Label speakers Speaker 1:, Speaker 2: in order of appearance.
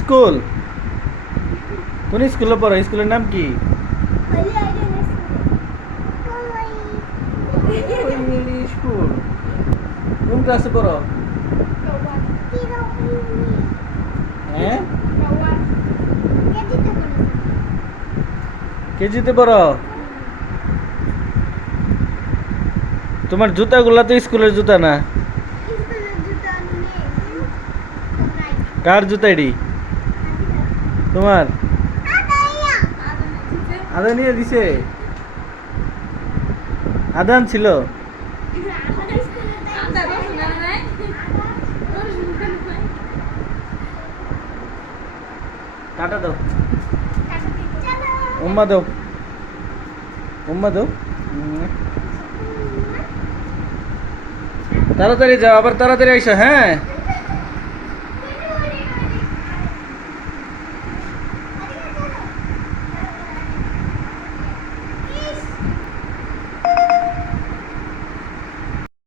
Speaker 1: School? কোন স্কুলে পড়ো? স্কুলের নাম কি? স্কুল। কোন ক্লাসে পড়ো? হ্যাঁ? কেজিতে পড়ো? তোমার জুতাগুলা তো স্কুলের জুতা না? কার জুতা এডি তোমার? আদা নিয়ে দিছে। আদান ছিল টাটা দাও। উম্মা দাও। উম্মা দাও। তাড়াতাড়ি যাও আবার তাড়াতাড়ি আইসো হ্যাঁ?